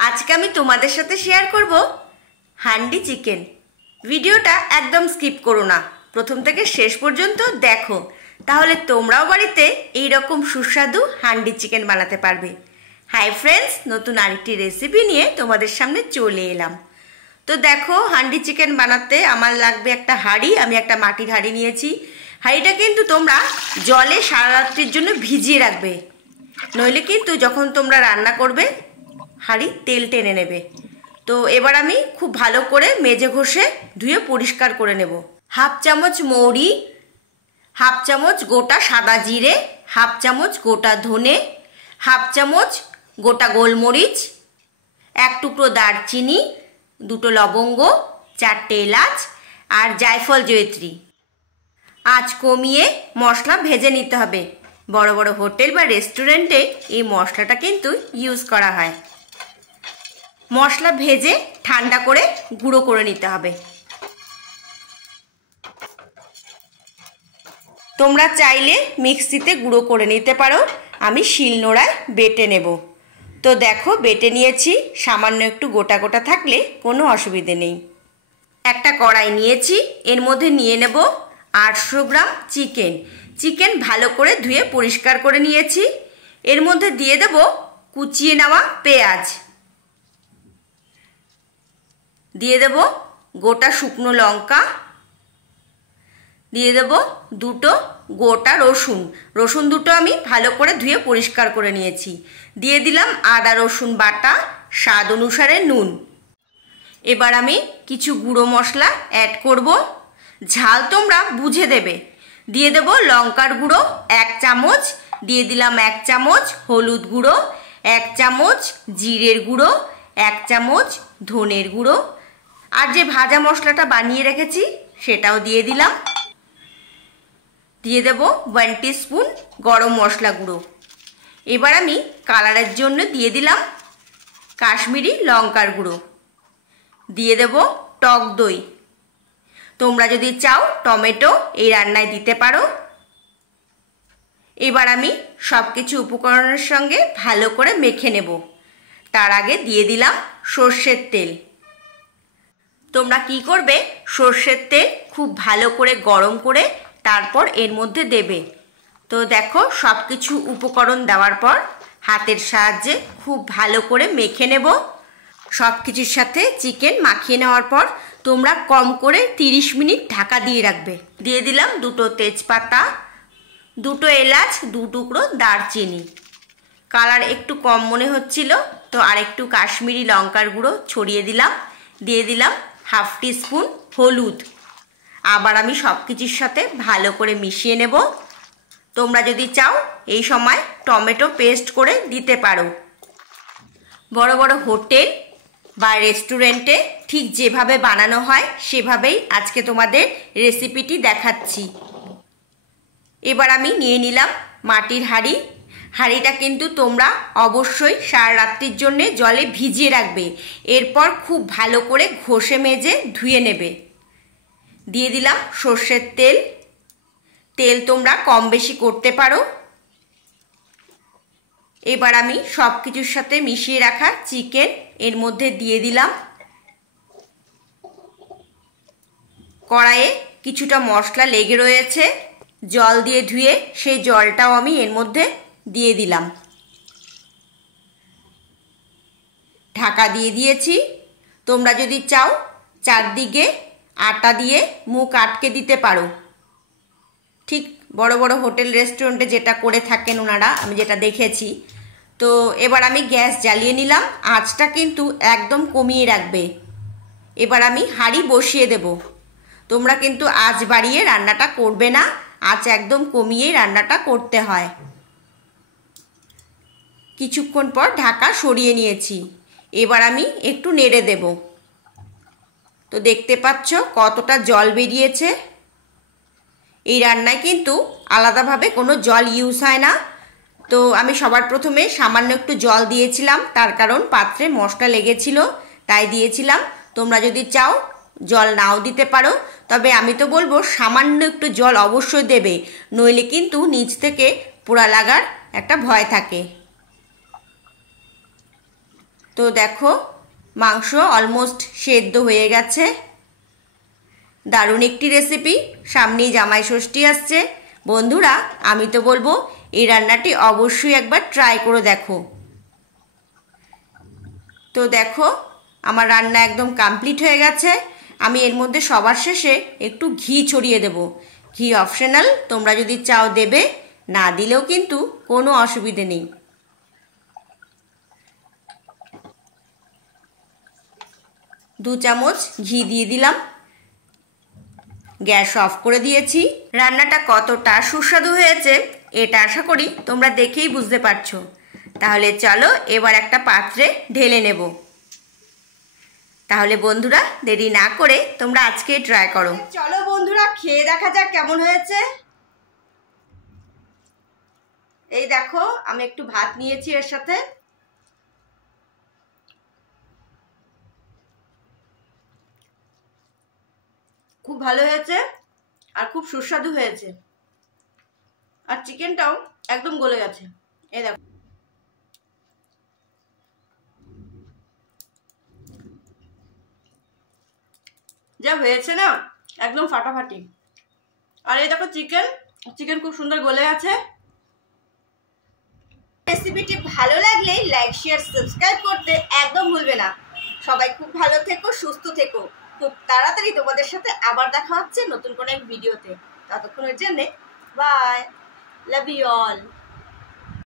আজকে আমি তোমাদের সাথে শেয়ার করব হান্ডি চিকেন। ভিডিওটা একদম স্কিপ করো না, প্রথম থেকে শেষ পর্যন্ত দেখো, তাহলে তোমরাও বাড়িতে এই রকম সুস্বাদু হান্ডি চিকেন বানাতে পারবে। হাই ফ্রেন্ডস, নতুন আরেকটি রেসিপি নিয়ে তোমাদের সামনে চলে এলাম। তো দেখো, হান্ডি চিকেন বানাতে আমার লাগবে একটা হাঁড়ি। আমি একটা মাটির হাঁড়ি নিয়েছি। হাঁড়িটা কিন্তু তোমরা জলে সারা রাত্রির জন্য ভিজিয়ে রাখবে, নইলে কিন্তু যখন তোমরা রান্না করবে হাঁড়ি তেল টেনে নেবে। তো এবার আমি খুব ভালো করে মেজে ঘষে ধুয়ে পরিষ্কার করে নেব। হাফ চামচ মৌরি, হাফ চামচ গোটা সাদা জিরে, হাফ চামচ গোটা ধনে, হাফ চামচ গোটা গোলমরিচ, এক টুকরো দারচিনি, দুটো লবঙ্গ, চারটে এলাচ আর জায়ফল জয়িত্রী। আঁচ কমিয়ে মশলা ভেজে নিতে হবে। বড় বড় হোটেল বা রেস্টুরেন্টে এই মশলাটা কিন্তু ইউজ করা হয়। মশলা ভেজে ঠান্ডা করে গুঁড়ো করে নিতে হবে। তোমরা চাইলে মিক্সিতে গুঁড়ো করে নিতে পারো, আমি শিলনোড়ায় বেটে নেব। তো দেখো, বেটে নিয়েছি। সামান্য একটু গোটা গোটা থাকলে কোনো অসুবিধে নেই। একটা কড়াই নিয়েছি, এর মধ্যে নিয়ে নেব 800 গ্রাম চিকেন। চিকেন ভালো করে ধুয়ে পরিষ্কার করে নিয়েছি। এর মধ্যে দিয়ে দেব কুচিয়ে নেওয়া পেঁয়াজ, দিয়ে দেব গোটা শুকনো লঙ্কা, দিয়ে দেব দুটো গোটা রসুন। রসুন দুটো আমি ভালো করে ধুয়ে পরিষ্কার করে নিয়েছি। দিয়ে দিলাম আদা রসুন বাটা, স্বাদ অনুসারে নুন। এবার আমি কিছু গুঁড়ো মশলা অ্যাড করব। ঝাল তোমরা বুঝে দেবে। দিয়ে দেব লঙ্কার গুঁড়ো 1 চামচ, দিয়ে দিলাম 1 চামচ হলুদ গুঁড়ো, 1 চামচ জিরের গুঁড়ো, 1 চামচ ধনের গুঁড়ো, আর যে ভাজা মশলাটা বানিয়ে রেখেছি সেটাও দিয়ে দিলাম। দিয়ে দেব 1 টিস্পুন গরম মশলা গুঁড়ো। এবার আমি কালারের জন্য দিয়ে দিলাম কাশ্মীরি লঙ্কার গুঁড়ো। দিয়ে দেব টক দই। তোমরা যদি চাও টমেটো এই রান্নায় দিতে পারো। এবার আমি সব কিছু উপকরণের সঙ্গে ভালো করে মেখে নেব। তার আগে দিয়ে দিলাম সর্ষের তেল। তোমরা কি করবে, সর্ষের তেল খুব ভালো করে গরম করে তারপর এর মধ্যে দেবে। তো দেখো, সব কিছু উপকরণ দেওয়ার পর হাতের সাহায্যে খুব ভালো করে মেখে নেব। সব কিছুর সাথে চিকেন মাখিয়ে নেওয়ার পর তোমরা কম করে 30 মিনিট ঢাকা দিয়ে রাখবে। দিয়ে দিলাম দুটো তেজপাতা, দুটো এলাচ, 2 টুকরো দারচিনি। কালার একটু কম মনে হচ্ছিল, তো আরেকটু কাশ্মীরি লঙ্কার গুঁড়ো ছড়িয়ে দিলাম। দিয়ে দিলাম হাফ টিস্পুন হলুদ। আবার আমি সব কিছুর সাথে ভালো করে মিশিয়ে নেব। তোমরা যদি চাও এই সময় টমেটো পেস্ট করে দিতে পারো। বড় বড় হোটেল বা রেস্টুরেন্টে ঠিক যেভাবে বানানো হয় সেভাবেই আজকে তোমাদের রেসিপিটি দেখাচ্ছি। এবার আমি নিয়ে নিলাম মাটির হাঁড়ি। হাঁড়িটা কিন্তু তোমরা অবশ্যই সারা রাত্রির জন্য জলে ভিজিয়ে রাখবে। এরপর খুব ভালো করে ঘষে মেজে ধুয়ে নেবে। দিয়ে দিলাম সর্ষের তেল। তেল তোমরা কম বেশি করতে পারো। এবার আমি সব কিছুর সাথে মিশিয়ে রাখা চিকেন এর মধ্যে দিয়ে দিলাম। কড়াইয়ে কিছুটা মশলা লেগে রয়েছে, জল দিয়ে ধুয়ে সেই জলটাও আমি এর মধ্যে দিয়ে দিলাম। ঢাকা দিয়ে দিয়েছি। তোমরা যদি চাও চারদিকে আটা দিয়ে মুখ আটকে দিতে পারো, ঠিক বড় বড় হোটেল রেস্টুরেন্টে যেটা করে থাকেন ওনারা, আমি যেটা দেখেছি। তো এবার আমি গ্যাস জ্বালিয়ে নিলাম। আঁচটা কিন্তু একদম কমিয়ে রাখবে। এবার আমি হাঁড়ি বসিয়ে দেব। তোমরা কিন্তু আঁচ বাড়িয়ে রান্নাটা করবে না, আঁচ একদম কমিয়েই রান্নাটা করতে হয়। কিছুক্ষণ পর ঢাকা সরিয়ে নিয়েছি। এবার আমি একটু নেড়ে দেব। তো দেখতে পাচ্ছ কতটা জল বেরিয়েছে। এই রান্নায় কিন্তু আলাদাভাবে কোনো জল ইউজ হয় না। তো আমি সবার প্রথমে সামান্য একটু জল দিয়েছিলাম, তার কারণ পাত্রে মশলা লেগেছিল তাই দিয়েছিলাম। তোমরা যদি চাও জল নাও দিতে পারো, তবে আমি তো বলবো সামান্য একটু জল অবশ্যই দেবে, নইলে কিন্তু নিচ থেকে পোড়া লাগার একটা ভয় থাকে। তো দেখো মাংস অলমোস্ট সেদ্ধ হয়ে গেছে। দারুণ একটি রেসিপি, সামনেই জামাই ষষ্ঠী আসছে। বন্ধুরা আমি তো বলবো এই রান্নাটি অবশ্যই একবার ট্রাই করে দেখো। তো দেখো আমার রান্না একদম কমপ্লিট হয়ে গেছে। আমি এর মধ্যে সবার শেষে একটু ঘি ছড়িয়ে দেব। ঘি অপশনাল, তোমরা যদি চাও দেবে, না দিলেও কিন্তু কোনো অসুবিধে নেই। দু চামচ ঘি দিয়ে দিলাম। গ্যাস অফ করে দিয়েছি। রান্নাটা কতটা সুস্বাদু হয়েছে এটা আশা করি তোমরা দেখেই বুঝতে পারছো। তাহলে চলো এবার একটা পাত্রে ঢেলে নেব। তাহলে বন্ধুরা দেরি না করে তোমরা আজকে ট্রাই করো। চলো বন্ধুরা খেয়ে দেখা যাক কেমন হয়েছে। এই দেখো আমি একটু ভাত নিয়েছি এর সাথে। খুব ভালো হয়েছে আর খুব সুস্বাদু হয়েছে। আর চিকেনটাও একদম গলে গেছে। এই দেখো যা হয়েছে না, একদম ফাটাফাটি। আর এই দেখো চিকেন খুব সুন্দর গলে আছে। রেসিপিটি ভালো লাগলে লাইক শেয়ার সাবস্ক্রাইব করতে একদম ভুলবে না। সবাই খুব ভালো থেকো, সুস্থ থেকো। খুব তাড়াতাড়ি তোমাদের সাথে আবার দেখা হচ্ছে নতুন কোনো এক ভিডিওতে। ততক্ষণের জন্য বাই, লাভ ইউ অল।